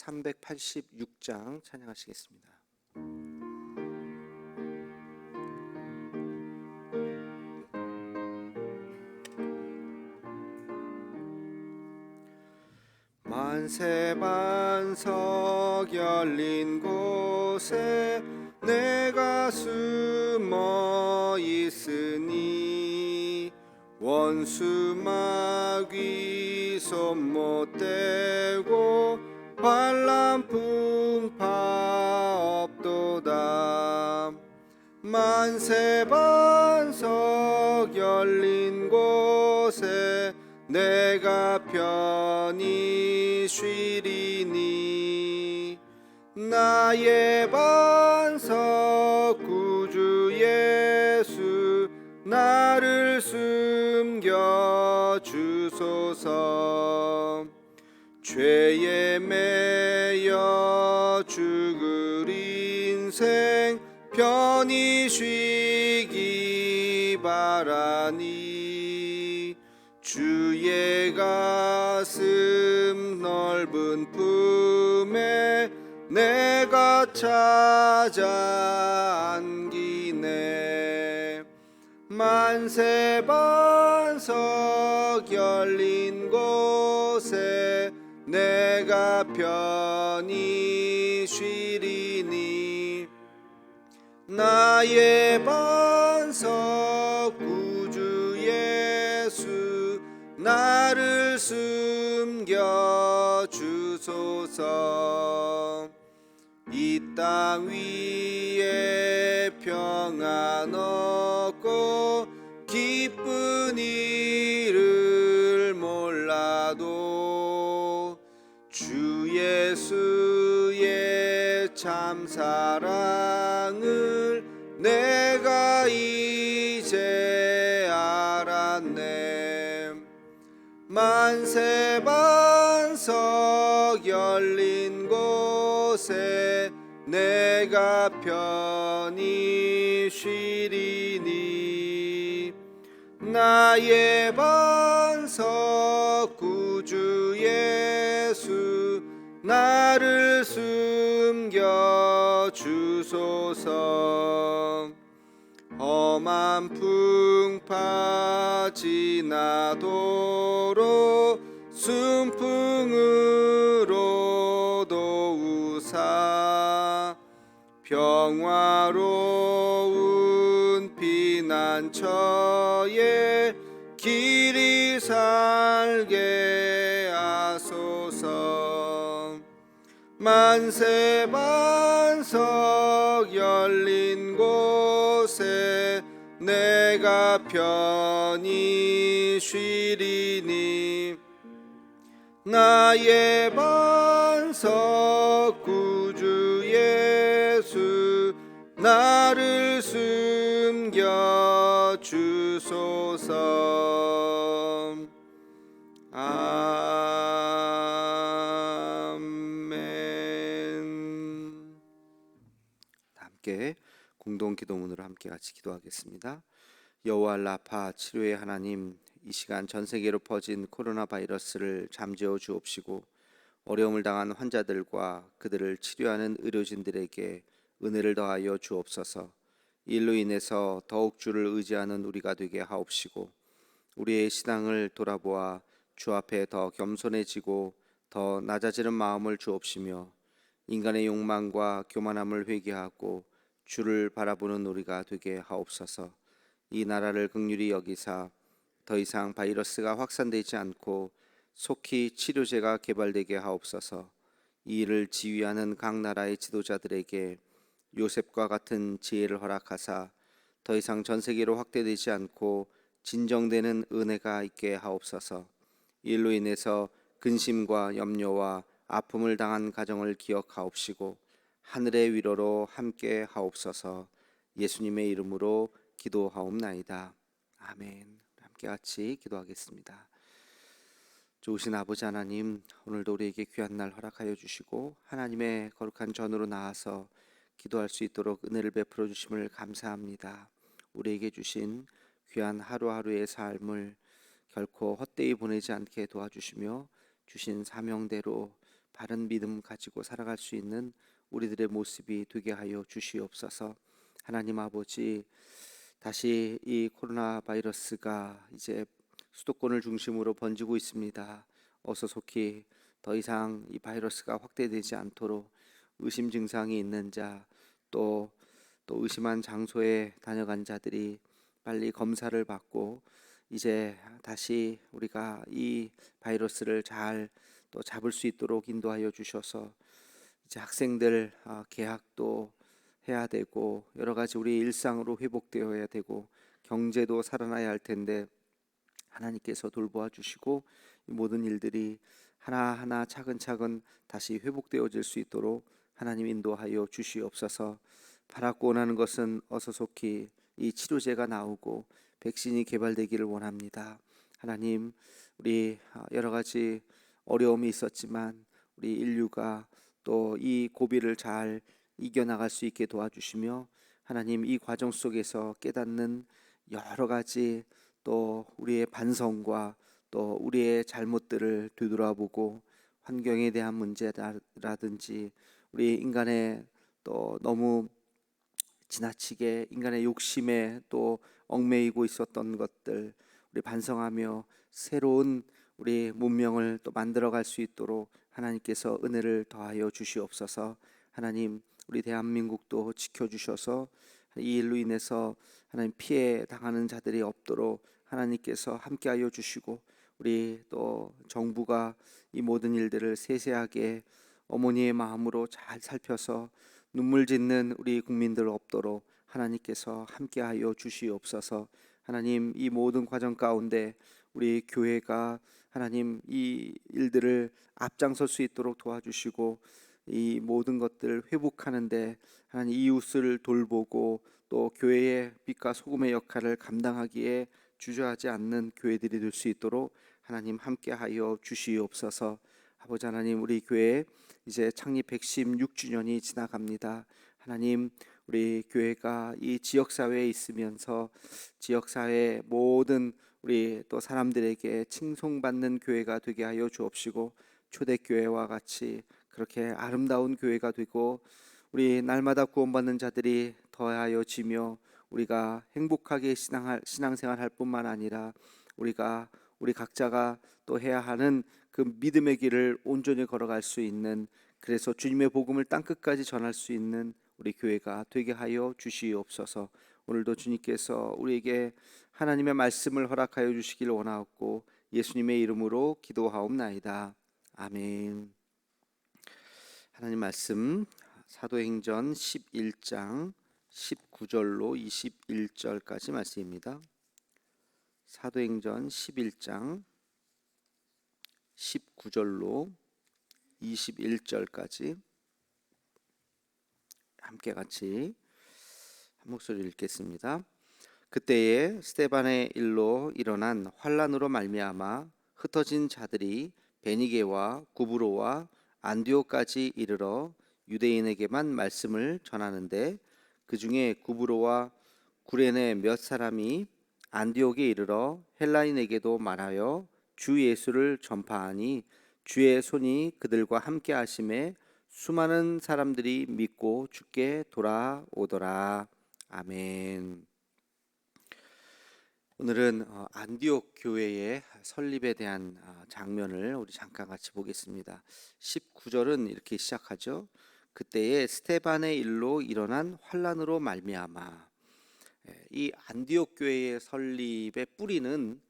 386장 찬양하시겠습니다. 만세반석 열린 곳에 내가 숨어 있으니 원수 마귀 손 못 대고 환난 풍파 없도다. 만세반석 열린 곳에 내가 편히 쉬리니 나의 반석 구주 예수 나를 숨겨 주소서. 죄에 매여 죽을 인생 편히 쉬기 바라니 주의 가슴 넓은 품에 내가 찾아 안기네. 만세반석 열린 곳에 내가 편히 쉬리니 나의 반석 구주 예수 나를 숨겨 주소서. 이 땅 위에 평안 얻고 기쁜 일을 몰라도 주 예수의 참 사랑을 내가 이제 알았네. 만세반석 열린 곳에 내가 편히 쉬리니 나의 반석 구주 예수 나를 숨겨 주소서. 험한 풍파 지나도록 순풍으로도 우사 평화로운 피난처에 길이 살게 하소서. 만세반석 열린 곳에 내가 편히 쉬리니 나의 반석 구주 예수 나를 숨겨 주소서. 아멘. 함께 공동 기도문으로 함께 같이 기도하겠습니다. 여호와 라파 치료의 하나님, 이 시간 전 세계로 퍼진 코로나 바이러스를 잠재워 주옵시고 어려움을 당한 환자들과 그들을 치료하는 의료진들에게 은혜를 더하여 주옵소서. 이 일로 인해서 더욱 주를 의지하는 우리가 되게 하옵시고 우리의 신앙을 돌아보아 주 앞에 더 겸손해지고 더 낮아지는 마음을 주옵시며 인간의 욕망과 교만함을 회개하고 주를 바라보는 우리가 되게 하옵소서. 이 나라를 긍휼히 여기사 더 이상 바이러스가 확산되지 않고 속히 치료제가 개발되게 하옵소서. 이 일을 지휘하는 각 나라의 지도자들에게 요셉과 같은 지혜를 허락하사 더 이상 전 세계로 확대되지 않고 진정되는 은혜가 있게 하옵소서. 이 일로 인해서 근심과 염려와 아픔을 당한 가정을 기억하옵시고 하늘의 위로로 함께 하옵소서. 예수님의 이름으로 기도하옵나이다. 아멘. 함께 같이 기도하겠습니다. 좋으신 아버지 하나님, 오늘도 우리에게 귀한 날 허락하여 주시고 하나님의 거룩한 전으로 나아서 기도할 수 있도록 은혜를 베풀어 주심을 감사합니다. 우리에게 주신 귀한 하루하루의 삶을 결코 헛되이 보내지 않게 도와주시며 주신 사명대로 바른 믿음 가지고 살아갈 수 있는 우리들의 모습이 되게 하여 주시옵소서. 하나님 아버지, 다시 이 코로나 바이러스가 이제 수도권을 중심으로 번지고 있습니다. 어서 속히 더 이상 이 바이러스가 확대되지 않도록 의심 증상이 있는 자, 또 의심한 장소에 다녀간 자들이 빨리 검사를 받고 이제 다시 우리가 이 바이러스를 잘 또 잡을 수 있도록 인도하여 주셔서 이제 학생들 개학도 해야 되고 여러 가지 우리 일상으로 회복되어야 되고 경제도 살아나야 할 텐데 하나님께서 돌보아 주시고 이 모든 일들이 하나하나 차근차근 다시 회복되어질 수 있도록 하나님 인도하여 주시옵소서. 바라고 원하는 것은 어서 속히 이 치료제가 나오고 백신이 개발되기를 원합니다. 하나님, 우리 여러 가지 어려움이 있었지만 우리 인류가 또 이 고비를 잘 이겨나갈 수 있게 도와주시며 하나님, 이 과정 속에서 깨닫는 여러 가지 또 우리의 반성과 또 우리의 잘못들을 되돌아보고 환경에 대한 문제라든지 우리 인간의 또 너무 지나치게 인간의 욕심에 또 얽매이고 있었던 것들 우리 반성하며 새로운 우리 문명을 또 만들어갈 수 있도록 하나님께서 은혜를 더하여 주시옵소서. 하나님, 우리 대한민국도 지켜주셔서 이 일로 인해서 하나님 피해 당하는 자들이 없도록 하나님께서 함께하여 주시고 우리 또 정부가 이 모든 일들을 세세하게 어머니의 마음으로 잘 살펴서 눈물 짓는 우리 국민들 없도록 하나님께서 함께하여 주시옵소서. 하나님, 이 모든 과정 가운데 우리 교회가 하나님 이 일들을 앞장설 수 있도록 도와주시고 이 모든 것들을 회복하는데 하나님 이웃을 돌보고 또 교회의 빛과 소금의 역할을 감당하기에 주저하지 않는 교회들이 될 수 있도록 하나님 함께하여 주시옵소서. 아버지 하나님, 우리 교회 이제 창립 116주년이 지나갑니다. 하나님, 우리 교회가 이 지역사회에 있으면서 지역사회 모든 우리 또 사람들에게 칭송받는 교회가 되게 하여 주옵시고 초대교회와 같이 그렇게 아름다운 교회가 되고 우리 날마다 구원받는 자들이 더하여 지며 우리가 행복하게 신앙생활 할 뿐만 아니라 우리 각자가 또 해야 하는 그 믿음의 길을 온전히 걸어갈 수 있는, 그래서 주님의 복음을 땅끝까지 전할 수 있는 우리 교회가 되게 하여 주시옵소서. 오늘도 주님께서 우리에게 하나님의 말씀을 허락하여 주시기를 원하옵고 예수님의 이름으로 기도하옵나이다. 아멘. 하나님 말씀 사도행전 11장 19절로 21절까지 말씀입니다. 사도행전 11장 19절로 21절까지 함께 같이 한 목소리 읽겠습니다. 그때에 스데반의 일로 일어난 환란으로 말미암아 흩어진 자들이 베니게와 구브로와 안디오까지 이르러 유대인에게만 말씀을 전하는데 그 중에 구브로와 구레네 몇 사람이 안디옥에 이르러 헬라인에게도 말하여 주 예수를 전파하니 주의 손이 그들과 함께 하심에 수많은 사람들이 믿고 주께 돌아오더라. 아멘. 오늘은 안디옥 교회의 설립에 대한 장면을 우리 잠깐 같이 보겠습니다. 19절은 이렇게 시작하죠. 그때에 스데반의 일로 일어난 환란으로 말미암아. 이 안디옥 교회의 설립의 뿌리는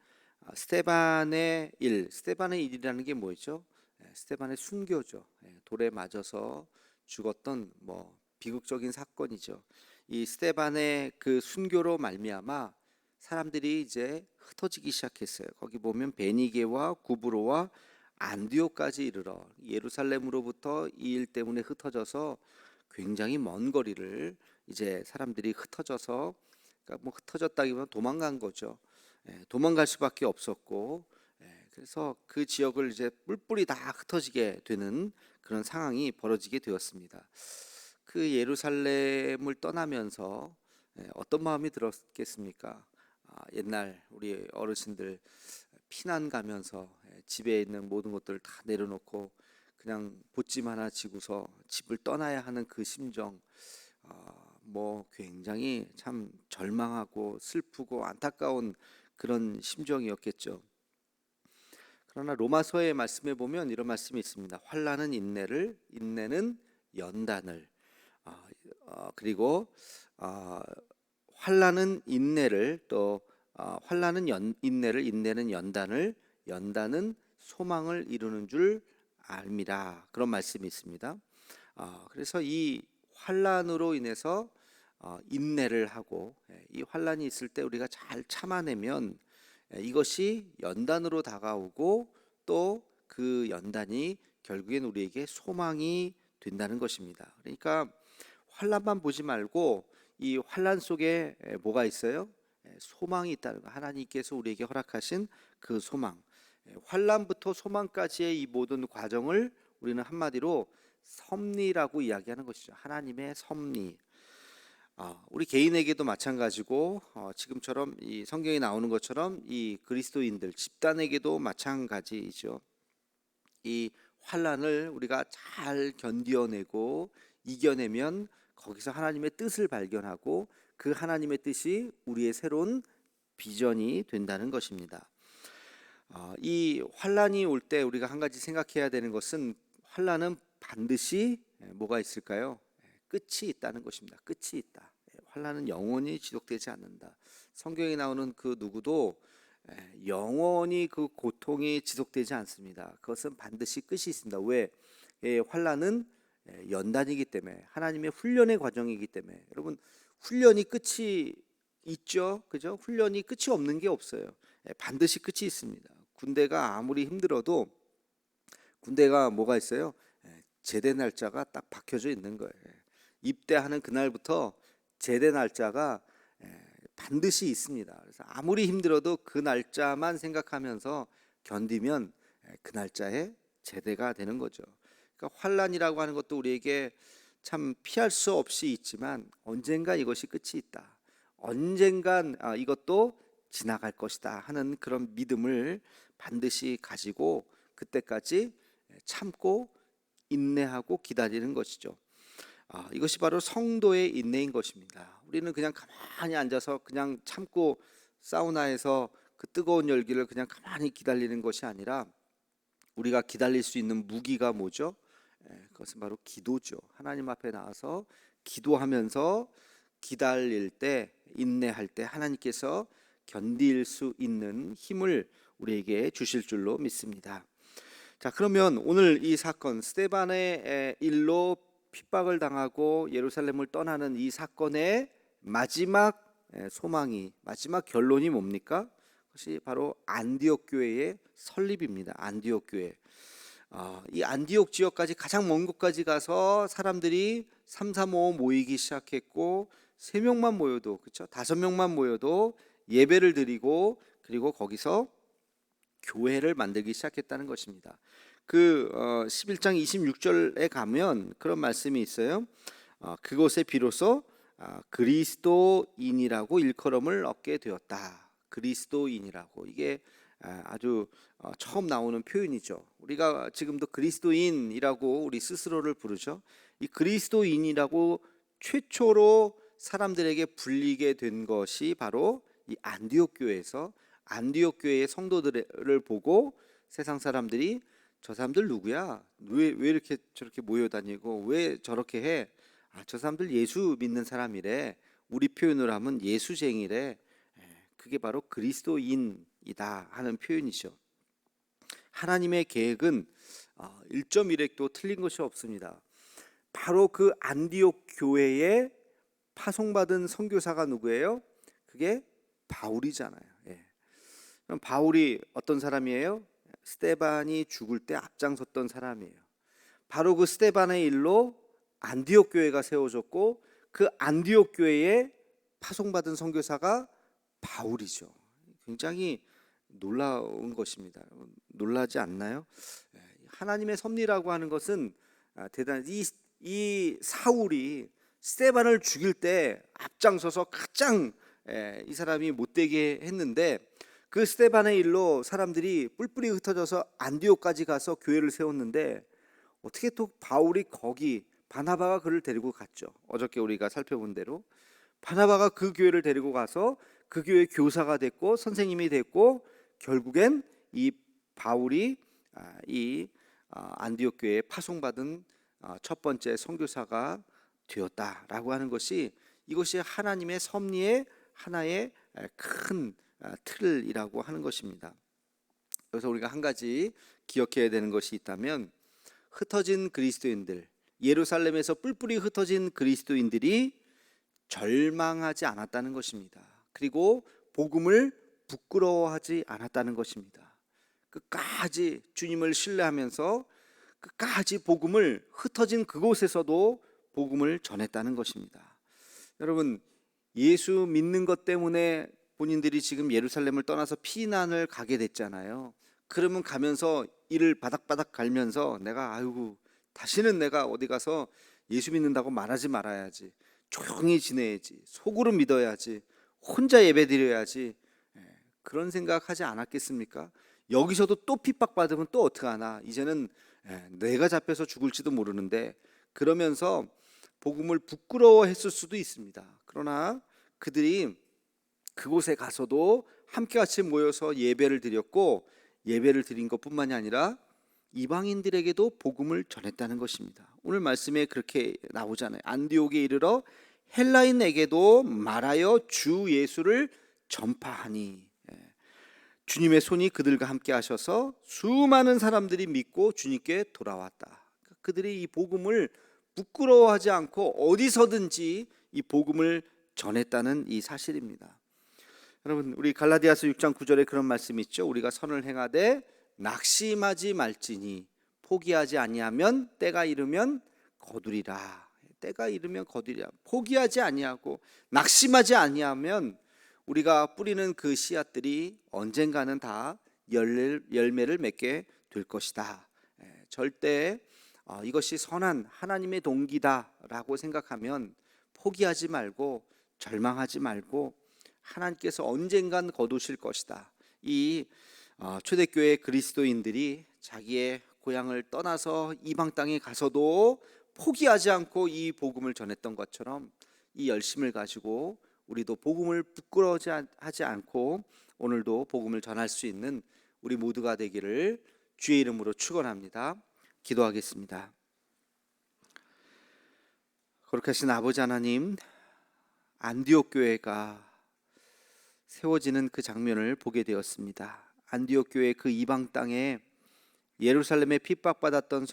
스데반의 일이라는 게 뭐죠? 스데반의 순교죠. 돌에 맞아서 죽었던 비극적인 사건이죠. 이 스데반의 그 순교로 말미암아 사람들이 이제 흩어지기 시작했어요. 거기 보면 베니게와 구브로와 안디옥까지 이르러 예루살렘으로부터 이 일 때문에 흩어져서 굉장히 먼 거리를 이제 사람들이 흩어져서, 그러니까 흩어졌다기보다 도망간 거죠. 도망갈 수밖에 없었고, 그래서 그 지역을 이제 뿔뿔이 다 흩어지게 되는 그런 상황이 벌어지게 되었습니다. 그 예루살렘을 떠나면서 어떤 마음이 들었겠습니까? 옛날 우리 어르신들 피난 가면서 집에 있는 모든 것들을 다 내려놓고 그냥 보찜 하나 지고서 집을 떠나야 하는 그 심정, 뭐 굉장히 참 절망하고 슬프고 안타까운 그런 심정이었겠죠. 그러나 로마서의 말씀에 보면 이런 말씀이 있습니다. 환난은 인내를, 인내는 연단을, 그리고 환난은 인내를, 또 환난은 인내를, 인내는 연단을, 연단은 소망을 이루는 줄 알미라. 그런 말씀이 있습니다. 그래서 이 환난으로 인해서 인내를 하고, 이 환난이 있을 때 우리가 잘 참아내면 이것이 연단으로 다가오고, 또 그 연단이 결국엔 우리에게 소망이 된다는 것입니다. 그러니까 환난만 보지 말고 이 환난 속에 뭐가 있어요? 소망이 있다는 거. 하나님께서 우리에게 허락하신 그 소망. 환난부터 소망까지의 이 모든 과정을 우리는 한마디로 섭리라고 이야기하는 것이죠. 하나님의 섭리. 우리 개인에게도 마찬가지고, 지금처럼 이 성경에 나오는 것처럼 이 그리스도인들 집단에게도 마찬가지이죠. 이 환난을 우리가 잘 견디어내고 이겨내면 거기서 하나님의 뜻을 발견하고, 그 하나님의 뜻이 우리의 새로운 비전이 된다는 것입니다. 이 환난이 올 때 우리가 한 가지 생각해야 되는 것은, 환난은 반드시 뭐가 있을까요? 끝이 있다는 것입니다. 끝이 있다. 환난은 영원히 지속되지 않는다. 성경에 나오는 그 누구도 영원히 그 고통이 지속되지 않습니다. 그것은 반드시 끝이 있습니다. 왜? 환난은 연단이기 때문에, 하나님의 훈련의 과정이기 때문에. 여러분, 훈련이 끝이 있죠, 그죠? 훈련이 끝이 없는 게 없어요. 반드시 끝이 있습니다. 군대가 아무리 힘들어도 군대가 뭐가 있어요? 제대 날짜가 딱 박혀져 있는 거예요. 입대하는 그날부터 제대 날짜가 반드시 있습니다. 그래서 아무리 힘들어도 그 날짜만 생각하면서 견디면 그 날짜에 제대가 되는 거죠. 그러니까 환난이라고 하는 것도 우리에게 참 피할 수 없이 있지만, 언젠가 이것이 끝이 있다, 언젠간 이것도 지나갈 것이다 하는 그런 믿음을 반드시 가지고 그때까지 참고 인내하고 기다리는 것이죠. 이것이 바로 성도의 인내인 것입니다. 우리는 그냥 가만히 앉아서 그냥 참고, 사우나에서 그 뜨거운 열기를 그냥 가만히 기다리는 것이 아니라, 우리가 기다릴 수 있는 무기가 뭐죠? 그것은 바로 기도죠. 하나님 앞에 나와서 기도하면서 기다릴 때, 인내할 때 하나님께서 견딜 수 있는 힘을 우리에게 주실 줄로 믿습니다. 자, 그러면 오늘 이 사건, 스데반의 일로 핍박을 당하고 예루살렘을 떠나는 이 사건의 마지막 소망이, 마지막 결론이 뭡니까? 그것이 바로 안디옥 교회의 설립입니다. 안디옥 교회. 이 안디옥 지역까지, 가장 먼 곳까지 가서 사람들이 335 모이기 시작했고, 3명만 모여도, 그렇죠? 5명만 모여도 예배를 드리고, 그리고 거기서 교회를 만들기 시작했다는 것입니다. 그 11장 26절에 가면 그런 말씀이 있어요. 그곳에 비로소 그리스도인이라고 일컬음을 얻게 되었다. 그리스도인이라고, 이게 아주 처음 나오는 표현이죠. 우리가 지금도 그리스도인이라고 우리 스스로를 부르죠. 이 그리스도인이라고 최초로 사람들에게 불리게 된 것이 바로 이 안디옥 교회에서, 안디옥 교회의 성도들을 보고 세상 사람들이 저 사람들 누구야? 왜 이렇게 저렇게 모여다니고 왜 저렇게 해? 저 사람들 예수 믿는 사람이래. 우리 표현으로 하면 예수쟁이래. 그게 바로 그리스도인이다 하는 표현이죠. 하나님의 계획은 1.1획도 틀린 것이 없습니다. 바로 그 안디옥 교회에 파송받은 선교사가 누구예요? 그게 바울이잖아요. 그럼 바울이 어떤 사람이에요? 스데반이 죽을 때 앞장섰던 사람이에요. 바로 그 스데반의 일로 안디옥 교회가 세워졌고, 그 안디옥 교회에 파송받은 선교사가 바울이죠. 굉장히 놀라운 것입니다. 놀라지 않나요? 하나님의 섭리라고 하는 것은 대단히, 이 사울이 스데반을 죽일 때 앞장서서 가장 이 사람이 못되게 했는데, 그 스데반의 일로 사람들이 뿔뿔이 흩어져서 안디옥까지 가서 교회를 세웠는데, 어떻게 또 바울이 거기 바나바가 그를 데리고 갔죠. 어저께 우리가 살펴본 대로 바나바가 그 교회를 데리고 가서 그 교회 교사가 됐고 선생님이 됐고 결국엔 이 바울이 이 안디옥 교회에 파송받은 첫 번째 선교사가 되었다라고 하는 것이 이것이 하나님의 섭리의 하나의 큰 틀이라고 하는 것입니다. 그래서 우리가 한 가지 기억해야 되는 것이 있다면 흩어진 그리스도인들, 예루살렘에서 뿔뿔이 흩어진 그리스도인들이 절망하지 않았다는 것입니다. 그리고 복음을 부끄러워하지 않았다는 것입니다. 끝까지 주님을 신뢰하면서 끝까지 복음을 흩어진 그곳에서도 복음을 전했다는 것입니다. 여러분, 예수 믿는 것 때문에 본인들이 지금 예루살렘을 떠나서 피난을 가게 됐잖아요. 그러면 가면서 이를 바닥바닥 갈면서 내가 아이고 다시는 내가 어디 가서 예수 믿는다고 말하지 말아야지, 조용히 지내야지, 속으로 믿어야지, 혼자 예배드려야지, 그런 생각하지 않았겠습니까? 여기서도 또 핍박받으면 또 어떡하나, 이제는 내가 잡혀서 죽을지도 모르는데, 그러면서 복음을 부끄러워했을 수도 있습니다. 그러나 그들이 그곳에 가서도 함께 같이 모여서 예배를 드렸고, 예배를 드린 것뿐만이 아니라 이방인들에게도 복음을 전했다는 것입니다. 오늘 말씀에 그렇게 나오잖아요. 안디옥에 이르러 헬라인에게도 말하여 주 예수를 전파하니. 주님의 손이 그들과 함께 하셔서 수많은 사람들이 믿고 주님께 돌아왔다. 그들이 이 복음을 부끄러워하지 않고 어디서든지 이 복음을 전했다는 이 사실입니다. 여러분, 우리 갈라디아서 6장 9절에 그런 말씀이 있죠. 우리가 선을 행하되 낙심하지 말지니 포기하지 아니하면 때가 이르면 거두리라. 때가 이르면 거두리라. 포기하지 아니하고 낙심하지 아니하면 우리가 뿌리는 그 씨앗들이 언젠가는 다 열매를 맺게 될 것이다. 절대 이것이 선한 하나님의 동기다라고 생각하면 포기하지 말고 절망하지 말고 하나님께서 언젠간 거두실 것이다. 이 초대교회 그리스도인들이 자기의 고향을 떠나서 이방 땅에 가서도 포기하지 않고 이 복음을 전했던 것처럼 이 열심을 가지고 우리도 복음을 부끄러워하지 않고 오늘도 복음을 전할 수 있는 우리 모두가 되기를 주의 이름으로 축원합니다. 기도하겠습니다. 거룩하신 아버지 하나님, 안디옥 교회가 세워지는 그 장면을 보게 되었습니다. 안디옥 교회 그 이방 땅에 예루살렘에 핍박받았던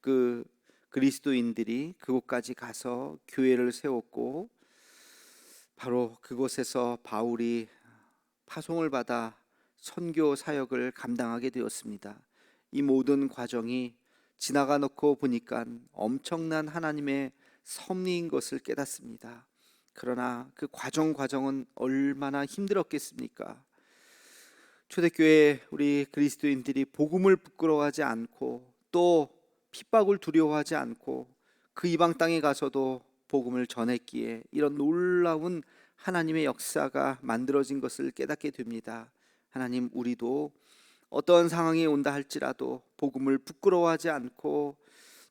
그 그리스도인들이 그곳까지 가서 교회를 세웠고, 바로 그곳에서 바울이 파송을 받아 선교 사역을 감당하게 되었습니다. 이 모든 과정이 지나가 놓고 보니까 엄청난 하나님의 섭리인 것을 깨닫습니다. 그러나 그 과정은 얼마나 힘들었겠습니까? 초대교회 우리 그리스도인들이 복음을 부끄러워하지 않고 또 핍박을 두려워하지 않고 그 이방 땅에 가서도 복음을 전했기에 이런 놀라운 하나님의 역사가 만들어진 것을 깨닫게 됩니다. 하나님, 우리도 어떤 상황이 온다 할지라도 복음을 부끄러워하지 않고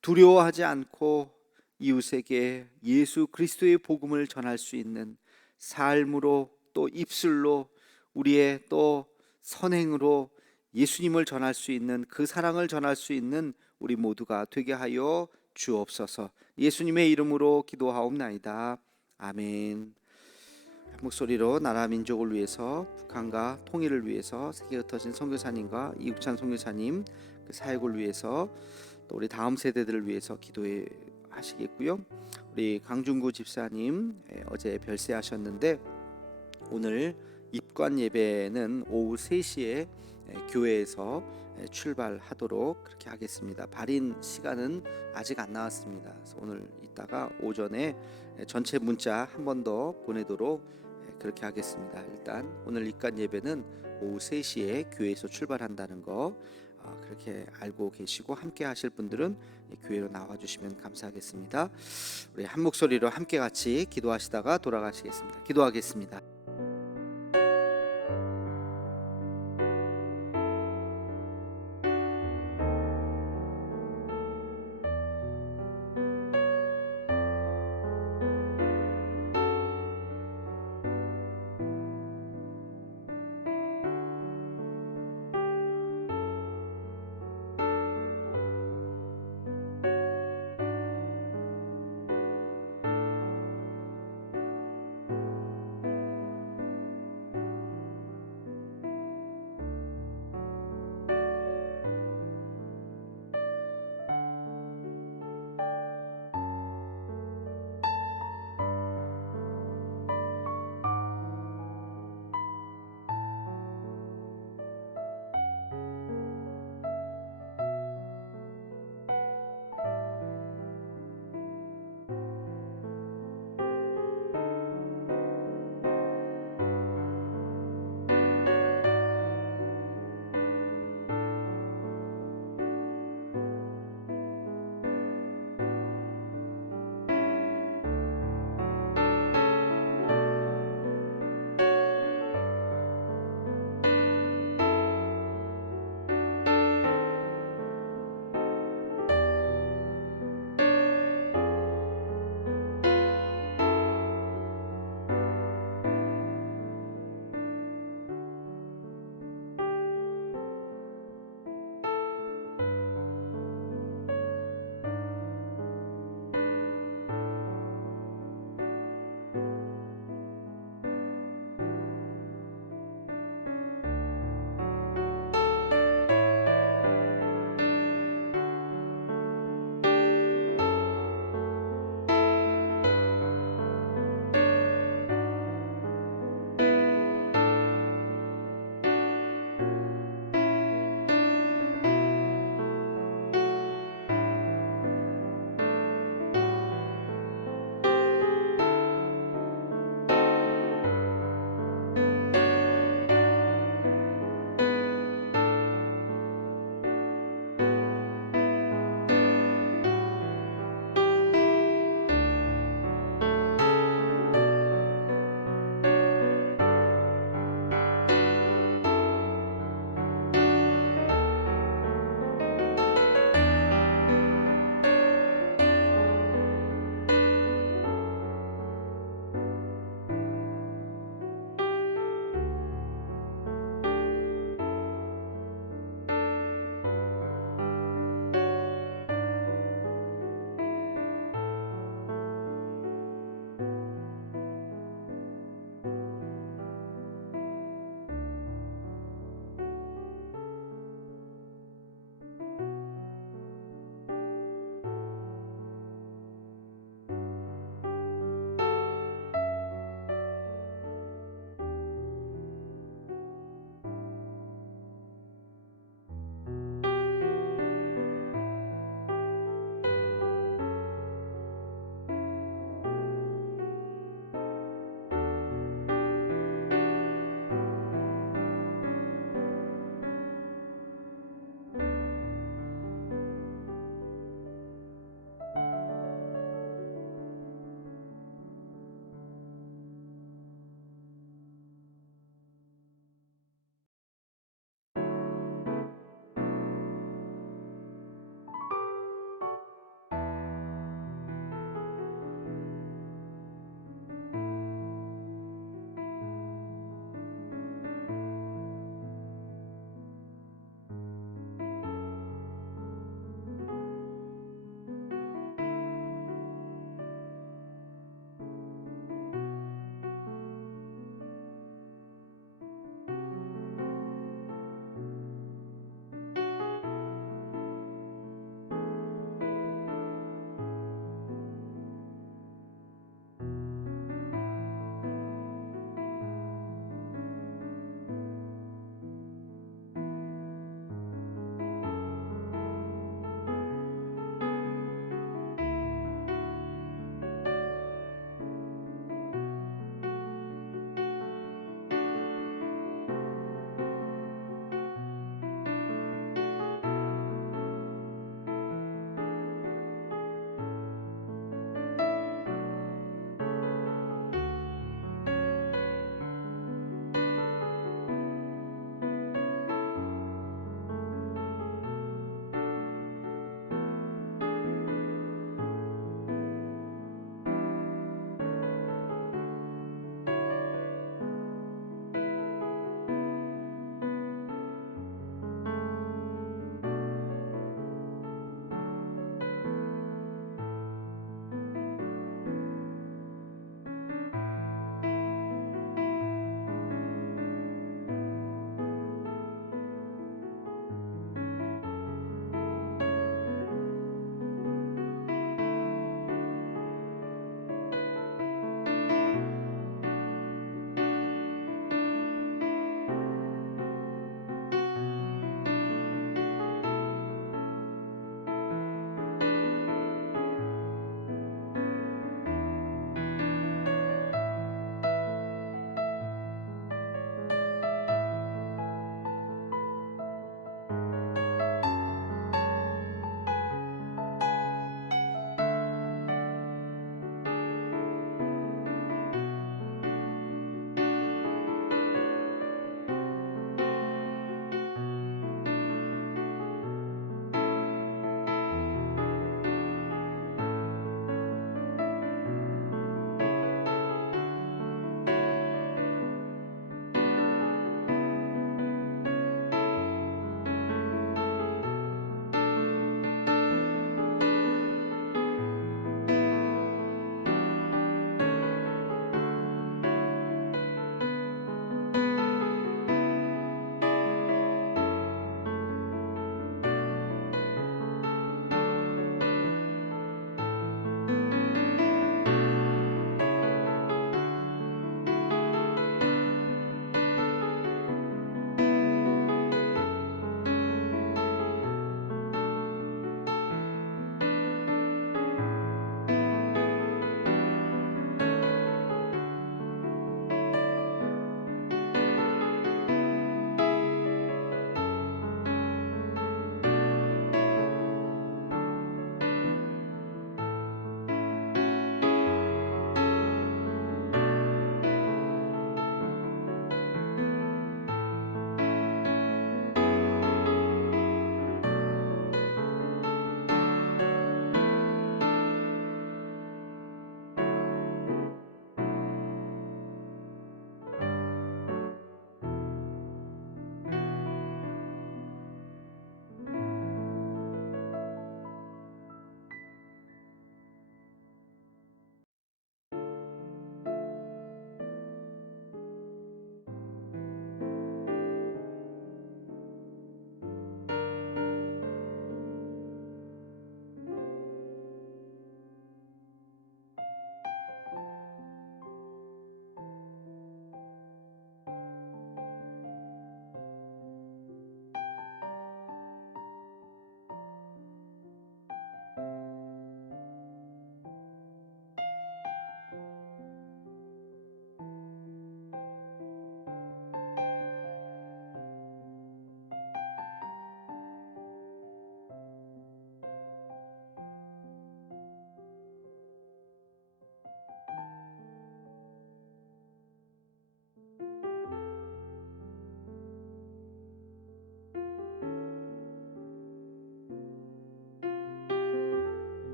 두려워하지 않고 이웃에게 예수 그리스도의 복음을 전할 수 있는 삶으로 또 입술로 우리의 또 선행으로 예수님을 전할 수 있는 그 사랑을 전할 수 있는 우리 모두가 되게 하여 주옵소서. 예수님의 이름으로 기도하옵나이다. 아멘. 목소리로 나라 민족을 위해서 북한과 통일을 위해서 세계 흩어진 선교사님과 이국찬 선교사님 그 사역을 위해서 또 우리 다음 세대들을 위해서 기도해 하시겠고요. 우리 강중구 집사님 어제 별세하셨는데 오늘 입관 예배는 오후 3시에 교회에서 출발하도록 그렇게 하겠습니다. 발인 시간은 아직 안 나왔습니다. 그래서 오늘 이따가 오전에 전체 문자 한 번 더 보내도록 그렇게 하겠습니다. 일단 오늘 입관 예배는 오후 3시에 교회에서 출발한다는 거 그렇게 알고 계시고 함께 하실 분들은 교회로 나와 주시면 감사하겠습니다. 우리 한 목소리로 함께 같이 기도하시다가 돌아가시겠습니다. 기도하겠습니다.